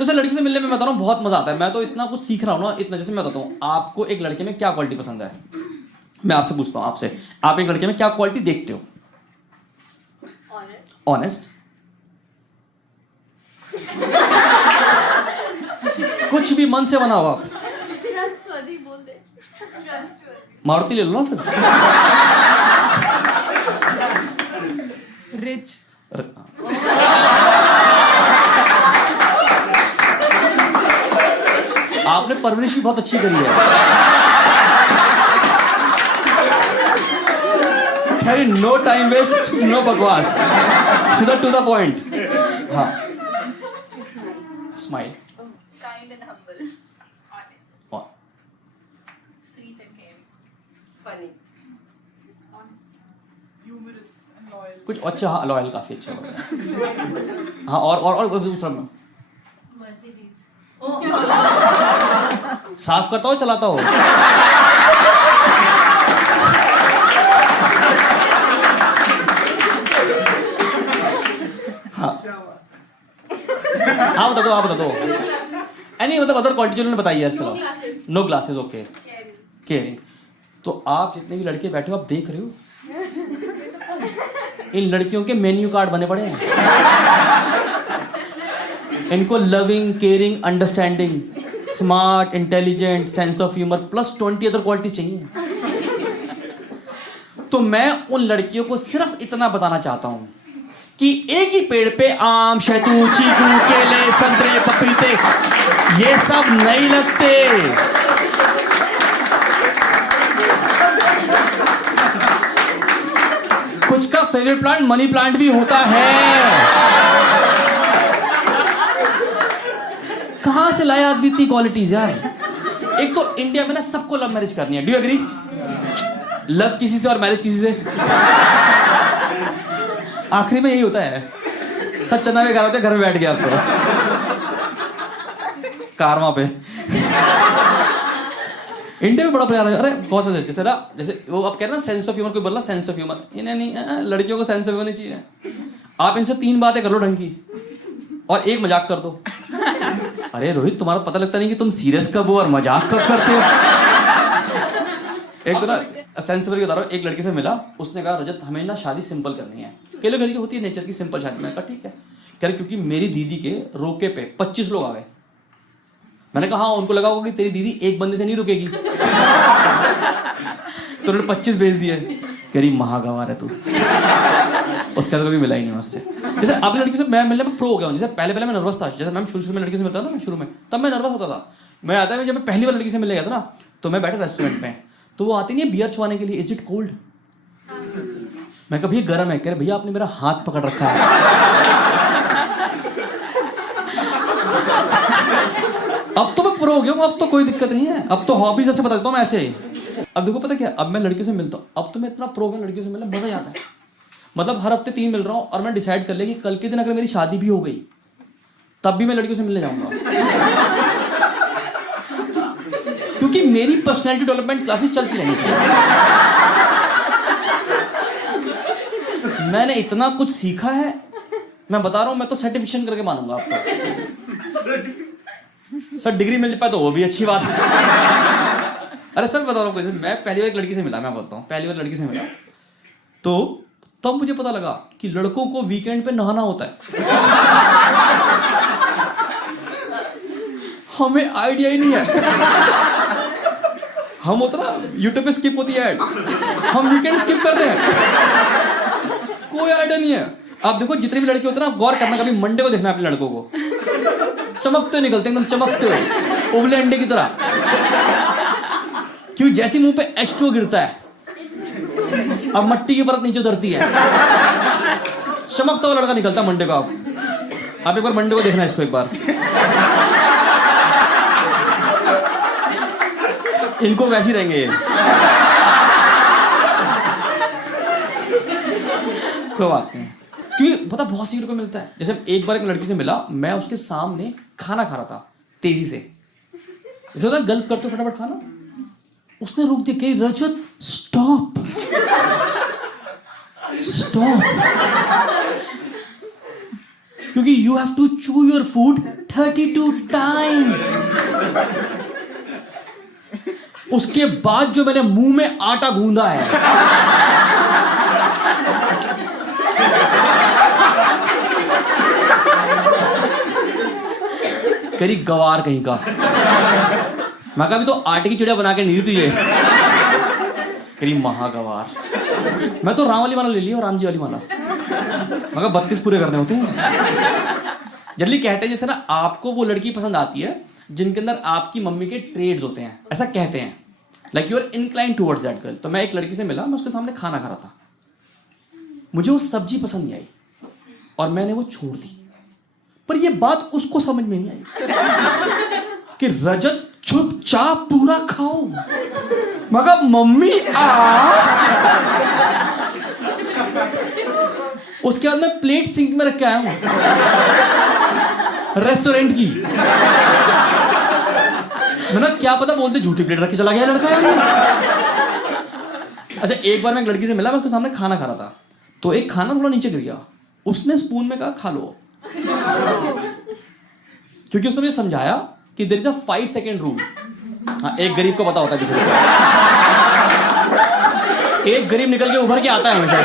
तो सर लड़की से मिलने में मैं बता रहा हूँ बहुत मजा आता है। मैं तो इतना कुछ सीख रहा हूँ ना, इतना। जैसे मैं बताता हूँ आपको, एक लड़के में क्या क्वालिटी पसंद है। मैं आपसे पूछता हूँ, आपसे, आप एक लड़के में क्या क्वालिटी देखते हो? ऑनेस्ट। कुछ भी मन से बनाओ आप। मारुति ले लो ना फिर। रिच। आपने परवरिश भी बहुत अच्छी करी है। नो टाइम वेस्ट, नो बकवास, सीधा टू द पॉइंट। हाँ, smile, kind and humble, honest, sweet and caring, funny, honest, humorous and loyal. कुछ अच्छा। हाँ, लॉयल काफी अच्छा लग रहा है। हाँ, और दूसरा में Mercedes, साफ करता हो चलाता हो? हाँ, आप बता दो। एनी मतलब अदर क्वालिटी जो उन्होंने बताई है इसके अलावा। No glasses, okay. केयरिंग। तो आप जितने भी लड़के बैठे हो, आप देख रहे हो इन लड़कियों के मेन्यू कार्ड बने पड़े हैं। इनको loving, caring, understanding, smart, intelligent, sense of humour plus 20 other quality चाहिए। तो मैं उन लड़कियों को सिर्फ इतना बताना चाहता हूं कि एक ही पेड़ पे आम, शहतूत, चीकू, केले, संतरे, पपीते ये सब नहीं लगते। कुछ का फेवरेट प्लांट मनी प्लांट भी होता है। कहां से लाया आदमी इतनी क्वालिटीज यार? एक तो इंडिया में ना सबको लव मैरिज करनी है। Do you agree? लव किसी से और मैरिज किसी से, आखिरी में यही होता है। सब चंदा में होते घर में बैठ गया आपको कारवा पे। इंडिया में बड़ा प्यार है। अरे बहुत सारे जैसे ना, जैसे वो आप कह रहे हैं ना सेंस ऑफ ह्यूमर, कोई बोला सेंस ऑफ ह्यूमर, इन्हें नहीं, लड़कियों को सेंस ऑफ ह्यूमर नहीं चाहिए। आप इनसे 3 बातें कर लो ढंग की और एक मजाक कर दो। अरे रोहित, तुम्हारा पता लगता नहीं कि तुम सीरियस कब हो और मजाक कब करते हो। एक तो ना सेंस ऑफ बता रहा हूँ, एक लड़की से मिला, उसने कहा रजत हमें ना शादी सिंपल करनी है। कई लोग लड़की होती है नेचर की सिंपल शादी। मैंने कहा ठीक है। कह रहे क्योंकि मेरी दीदी के रोके पे 25 लोग आ गए। मैंने कहा हाँ, उनको लगा होगा कि तेरी दीदी एक बंदे से नहीं रुकेगी, तो उन्होंने 25 भेज दिए। कह रही महागवार है तू। उसके बाद कभी मिला ही नहीं मुझसे। जैसे आपने लड़की से मैं मिलने में प्रो हो गया हूँ। जैसे पहले मैं नर्वस था, जैसे मैम शुरू में लड़की से मिलता था ना, शुरू में तब मैं नर्वस होता था। मैं आता है जब मैं पहली बार लड़की से मिलने गया था ना, तो मैं बैठा रेस्टोरेंट में, तो वो आती नहीं है बियर छुआने के लिए, इज इट कोल्ड? मैं कभी गर्म है। कह रहे भैया आपने मेरा हाथ पकड़ रखा है। अब तो मैं प्रो हो गया हूँ, अब तो कोई दिक्कत नहीं है। अब तो हॉबीज ऐसे बता देता हूँ मैं ऐसे। अब देखो पता क्या, अब मैं लड़कियों से मिलता हूँ, अब तो मैं इतना प्रो हूँ लड़कियों से मिलना, मजा आता है। मतलब हर हफ्ते 3 मिल रहा हूँ और मैं डिसाइड कर लिया कि कल के दिन अगर मेरी शादी भी हो गई तब भी मैं लड़कियों से मिलने जाऊंगा। क्योंकि मेरी पर्सनैलिटी डेवलपमेंट क्लासेस चलती रहनी चाहिए। मैंने इतना कुछ सीखा है, मैं बता रहा हूं, मैं तो सर्टिफिकेशन करके मानूंगा आपको। सर डिग्री मिल जाए तो वो भी अच्छी बात है। अरे सर बता रहा हूँ, मैं पहली बार एक लड़की से मिला, मैं बोलता हूँ पहली बार लड़की से मिला, तो तब मुझे पता लगा कि लड़कों को वीकेंड पे नहाना होता है। हमें आइडिया ही नहीं है। हम होता ना यूट्यूब पे स्किप होती है ऐड, हम वीकेंड स्किप कर रहे हैं, कोई आइडिया नहीं है। आप देखो जितने भी लड़के होते हैं ना, गौर करना, कभी मंडे को देखना अपने लड़कों को, चमकते हुए निकलते एकदम चमकते हुए, उबले अंडे की तरह। क्यों? जैसे मुंह पे H2O गिरता है, अब मट्टी की परत नीचे उतरती है, चमकता हुआ लड़का निकलता मंडे को। आप एक बार मंडे को देखना इसको एक बार। इनको वैसे रहेंगे ये। कोई बात नहीं, क्योंकि पता बहुत सी को मिलता है। जैसे एक बार एक लड़की से मिला, मैं उसके सामने खाना खा रहा था तेजी से, जैसे होता गल्प करते फटाफट खाना, उसने रोक दिया, कही रजत स्टॉप स्टॉप। क्योंकि you have to chew your food 32 times. उसके बाद जो मैंने मुंह में आटा गूंदा है, करी गवार कहीं का। मैं कहा अभी तो आटे की चिड़िया बना के नहीं दी तुझे, करी महागवार। मैं तो राम वाली माला ले ली और राम जी वाली माला। मैं कहा 32 पूरे करने होते हैं। जल्दी कहते हैं जैसे ना आपको वो लड़की पसंद आती है जिनके अंदर आपकी मम्मी के ट्रेड्स होते हैं, ऐसा कहते हैं, like you are incline towards that girl. तो मैं एक लड़की से मिला, मैं उसके सामने खाना खा रहा था, मुझे वो सब्जी पसंद नहीं आई और मैंने वो छोड़ दी। पर ये बात उसको समझ में नहीं आई कि रजत चुपचाप पूरा खाओ। मैं कहा मम्मी उसके बाद मैं प्लेट सिंक में रख के आया हूं रेस्टोरेंट की। मैंने क्या पता बोलते झूठी प्लेट रख के चला गया लड़का यार। अच्छा एक बार मैं एक लड़की से मिला, मैं उसके सामने खाना खा रहा था, तो एक खाना थोड़ा नीचे गिर गया, उसने स्पून में कहा खा लो, क्योंकि उसने मुझे समझाया कि there is a 5 second rule. हाँ, एक गरीब को पता होता है पिछले, एक गरीब निकल के उभर के आता है हमेशा।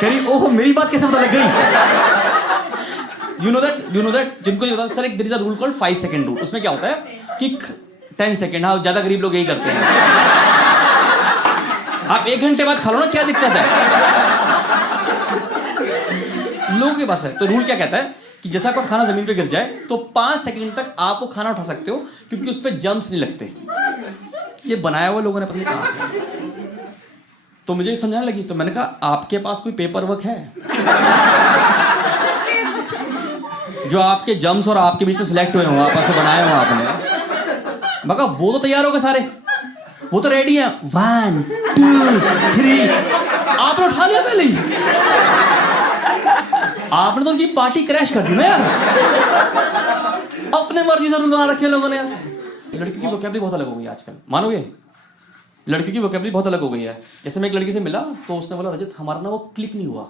करी ओहो मेरी बात कैसे पता लग गई? यू नो दैट जिनको नहीं पता सर, एक there is a rule called 5 second rule. उसमें क्या होता है कि 10 सेकंड, हाँ ज्यादा गरीब लोग यही करते हैं। आप 1 घंटे बाद खा लो ना, क्या दिक्कत है? लोगों के पास है। तो रूल क्या कहता है कि जैसा आपका खाना जमीन पे गिर जाए तो 5 सेकंड तक आप वो खाना उठा सकते हो, क्योंकि उस पर जम्प्स नहीं लगते। ये बनाया हुआ लोगों ने पता नहीं कहां से। तो मुझे समझाने लगी, तो मैंने कहा आपके पास कोई पेपर वर्क है जो आपके जम्स और आपके बीच में सिलेक्ट हुए हो, आपस से बनाए हो आपने? मैं कहा वो तो तैयार हो गए सारे, वो तो रेडी है। 1 2 3 आपने उठा लिया पहले ही। आपने तो उनकी पार्टी क्रैश कर दी ना यार। अपने मर्जी से रूल बना रखे लोगों ने यार। लड़की की वोकैबुलरी बहुत अलग हो गई आजकल, मानोगे? लड़की की वोकैबुलरी बहुत अलग हो गई है। जैसे मैं एक लड़की से मिला तो उसने बोला रजत हमारा ना वो क्लिक नहीं हुआ।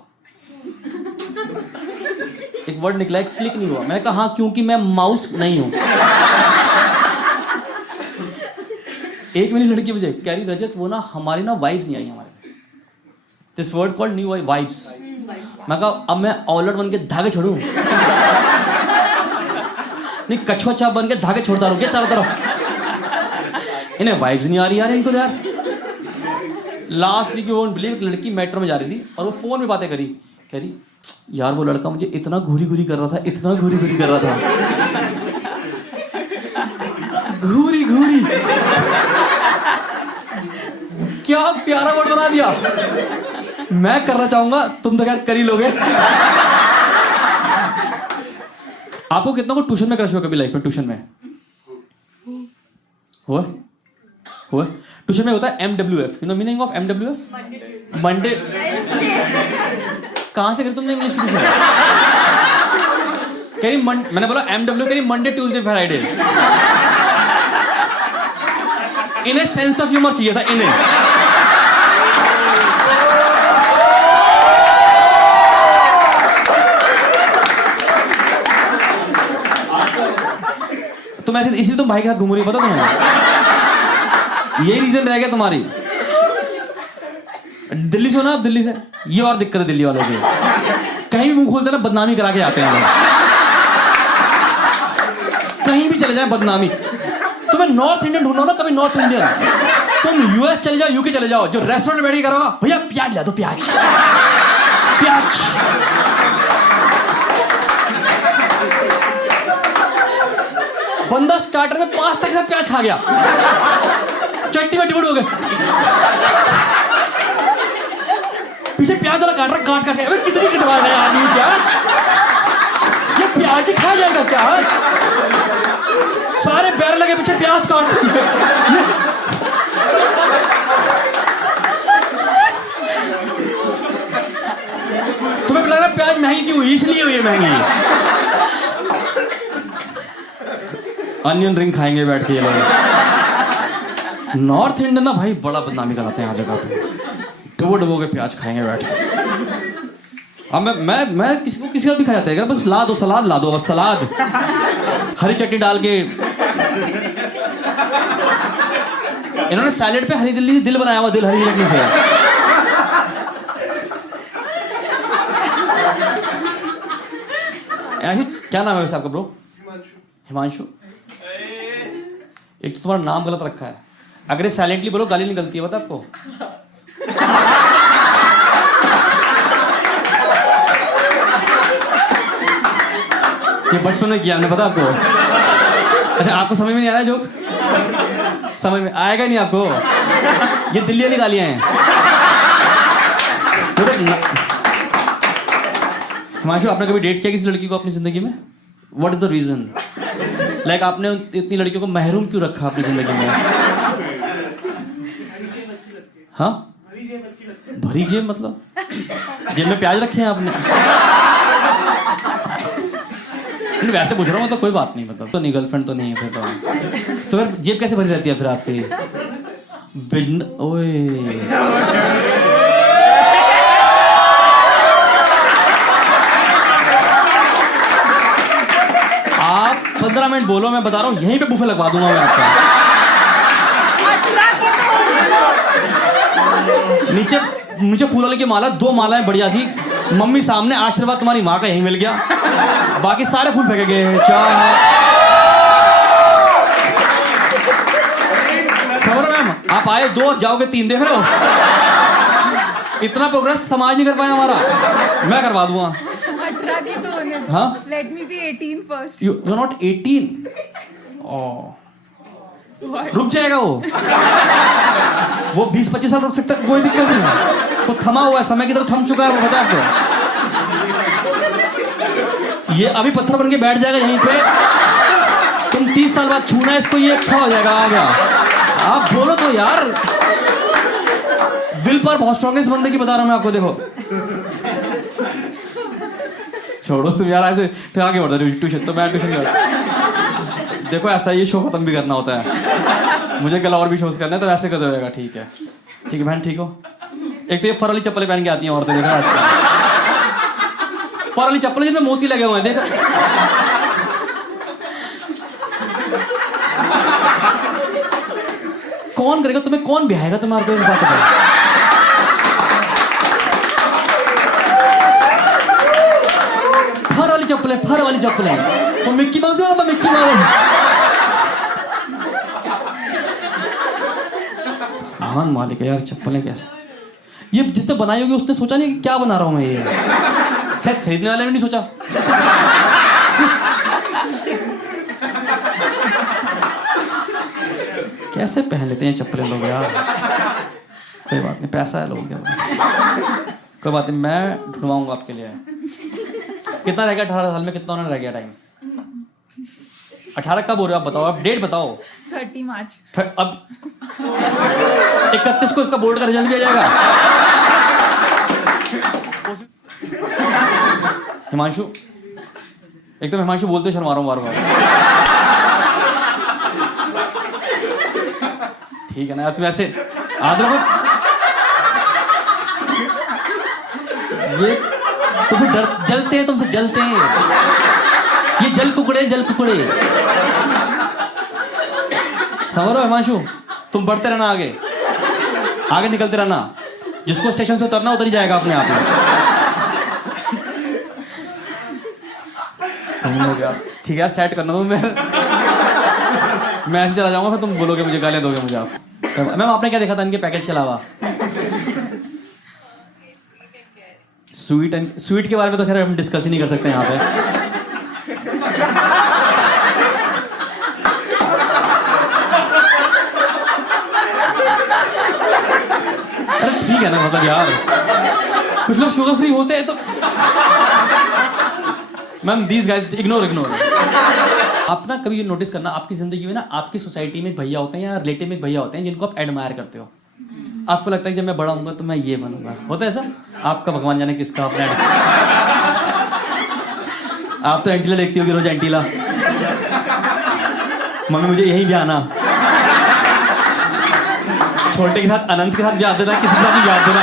एक वर्ड निकला है क्लिक नहीं हुआ। मैंने कहा हाँ, क्योंकि मैं माउस नहीं हूं। एक मेरी लड़की मुझे कह रही रजत वो ना हमारी ना वाइब्स नहीं आई हमारे, this word called new vibes. मैं कहा अब मैं औलट बन के धागे छोड़ूं? नहीं, कछुआ चाप बन के धागे छोड़ता रहूं क्या चारों तरफ? इन्हें वाइब्स नहीं आ रही यार इनको यार। Last week you won't believe, लड़की मेट्रो में जा रही थी और वो फोन में बातें करी, कह रही यार वो लड़का मुझे इतना घूरी घूरी कर रहा था, इतना घूरी घूरी कर रहा था। घूरी घूरी क्या प्यारा वर्ड बना दिया। मैं करना चाहूंगा, तुम तो क्या कर ही लोगे। आपको कितना को ट्यूशन में क्रश हुआ कभी लाइफ में? ट्यूशन में हुआ? ट्यूशन में होता है MWF। You know meaning of MWF? Monday. कहां से करी तुमने इंग्लिश की? कह रही मैंने बोला MW, कह रही मंडे ट्यूसडे फ्राइडे। इन्हें सेंस ऑफ ह्यूमर चाहिए था इन्हें। तुम ऐसे इसलिए तुम भाई के साथ घूम रही हो, पता तुम्हें? यही रीजन रह गया तुम्हारी। दिल्ली से हो ना आप? दिल्ली से ये और दिक्कत है दिल्ली वालों की, कहीं भी मुंह खोलते ना बदनामी करा के आते हैं। कहीं भी चले जाए बदनामी। तुम्हें नॉर्थ इंडियन ढूंढना ना, कभी नॉर्थ इंडियन। तुम US चले जाओ, UK चले जाओ, जो रेस्टोरेंट में बैठ के करोगा भैया प्याज ला दो, प्याज प्याज। बंदा स्टार्टर में पास्ता के साथ प्याज खा गया, चट्टी में डिबड़ हो गए। पीछे प्याज वाला काट रहा, काट काट के कितनी कटवा रहे आदमी प्याज। ये प्याज ही खा जाएगा प्याज। सारे पैर लगे पीछे प्याज काट। तुम्हें लग रहा है प्याज महंगी क्यों हुई? इसलिए हुई है महंगी। अनियन रिंग खाएंगे बैठ के ये लोग। नॉर्थ इंडियन ना भाई बड़ा बदनामी कराते हैं हर जगह पे। डुबो डुबो के प्याज खाएंगे बैठ के। अब मैं किसी का भी खा जाता है, बस ला दो सलाद, ला दो बस सलाद, हरी चटनी डाल के। इन्होंने सैलेड पे हरी दिल बनाया हुआ, दिल हरी चटनी से। क्या नाम है वैसे आपका ब्रो? हिमांशु। एक तो तुम्हारा नाम गलत रखा है, अगर साइलेंटली बोलो गाली निकलती है, पता आपको? ये बचपन में किया हमने, पता आपको? अच्छा आपको समझ में नहीं आ रहा है जोक? समझ में आएगा नहीं आपको, ये दिल्ली वाली गालियां हैं। हिमांशु, आपने कभी डेट किया किसी लड़की को अपनी जिंदगी में? What is the reason? Like आपने इतनी लड़कियों को महरूम क्यों रखा अपनी जिंदगी में? हाँ, भरी जेब मतलब जेब में प्याज रखे हैं आपने? वैसे पूछ रहा हूँ, तो कोई बात नहीं, मतलब तो नहीं, गर्लफ्रेंड तो नहीं है फिर तो फिर जेब कैसे भरी रहती है फिर आपकी? ओए आप 15 मिनट बोलो, मैं बता रहा हूँ यहीं पे बुफे लगवा दूंगा मैं आपका। नीचे फूल वाले की माला, 2 मालाएं बढ़िया सी, मम्मी सामने, आशीर्वाद तुम्हारी माँ का यहीं मिल गया, बाकी सारे फूल फेंके गए। खबर मैम, आप आए 2 और जाओगे 3, देख रहे हो? इतना प्रोग्रेस समाज नहीं कर पाया हमारा, मैं करवा दूंगा। हाँ, Let me be 18 first. You're not 18. रुक जाएगा वो 20-25 साल रुक सकता है, कोई दिक्कत नहीं है, तो थमा हुआ है, समय की तरफ थम चुका है वो, पता है आपको? ये अभी पत्थर बन के बैठ जाएगा यहीं पे, तुम 30 साल बाद छूना है इसको, ये खड़ा हो जाएगा, आ गया। आप बोलो तो यार, विल पर बहुत स्ट्रॉन्ग है इस बंदे की, बता रहा हूं मैं आपको। देखो छोड़ो तुम यार, ऐसे फिर आगे बढ़ रहे ट्यूशन, तो मैं ट्यूशन नहीं करता। देखो ऐसा ये शो खत्म भी करना होता है, मुझे कल और भी शोज करना है, तो ऐसे कर देगा। ठीक है बहन, ठीक हो? एक तो ये फर वाली चप्पलें पहन के आती हैं औरतें, देखा आजकल फर वाली चप्पलें जिनमें मोती लगे हुए हैं, देखा? कौन करेगा तुम्हें, कौन बिहाएगा तुम्हारे को इस बात पर? फर वाली चप्पलें, वो मिक्की माउस नहीं होता, मिक्की माउस। महान मालिक है यार, चप्पलें कैसे, ये जिसने बनाई होगी उसने सोचा नहीं कि क्या बना रहा हूं मैं ये। खैर खरीदने वाले ने नहीं सोचा। कैसे पहन लेते हैं चप्पलें लोग यार, कोई बात नहीं, पैसा है लोगों के पास, कोई बात नहीं, मैं ढूंढवाऊंगा आपके लिए। कितना रह गया 18 साल में, कितना होने रह गया टाइम? 18 कब हो रहे हो आप बताओ, आप डेट बताओ। 30 मार्च। अब 31 को इसका बोर्ड का रिजल्ट दिया जाएगा। हिमांशु, एक तो हिमांशु बोलते शर्मा रहा हूं बार बार। ठीक है ना, तुम ऐसे याद रखो, ये तो फिर जलते हैं तुमसे, जलते हैं ये, जल कुकड़े समझ लो हिमांशु, तुम बढ़ते रहना, आगे निकलते रहना, जिसको स्टेशन से उतरना उतर ही जाएगा अपने आप में। ठीक है यार, सेट करना तुम, मैं ऐसे चला जाऊंगा, फिर तुम बोलोगे मुझे, गालियां दोगे मुझे आप। मैम आपने क्या देखा था इनके पैकेज के अलावा? स्वीट के बारे में तो खैर हम डिस्कस ही नहीं कर सकते यहाँ पे। अरे ठीक है ना, मतलब यार कुछ लोग शुगर फ्री होते हैं तो मैम दीज गाइस इग्नोर। आप ना कभी ये नोटिस करना, आपकी जिंदगी में ना, आपकी सोसाइटी में एक भैया होते हैं या रिलेटिव में एक भैया होते हैं जिनको आप एडमायर करते हो। आपको लगता है कि जब मैं बड़ा होऊंगा तो मैं ये बनूंगा, होता है ऐसा? आपका भगवान जाने किसका अपना। आप तो एंटीला देखती होगी रोज, एंटीला, मम्मी मुझे यही भी आना, छोटे के साथ अनंत के साथ भी याद देना, किसी के साथ भी याद देना।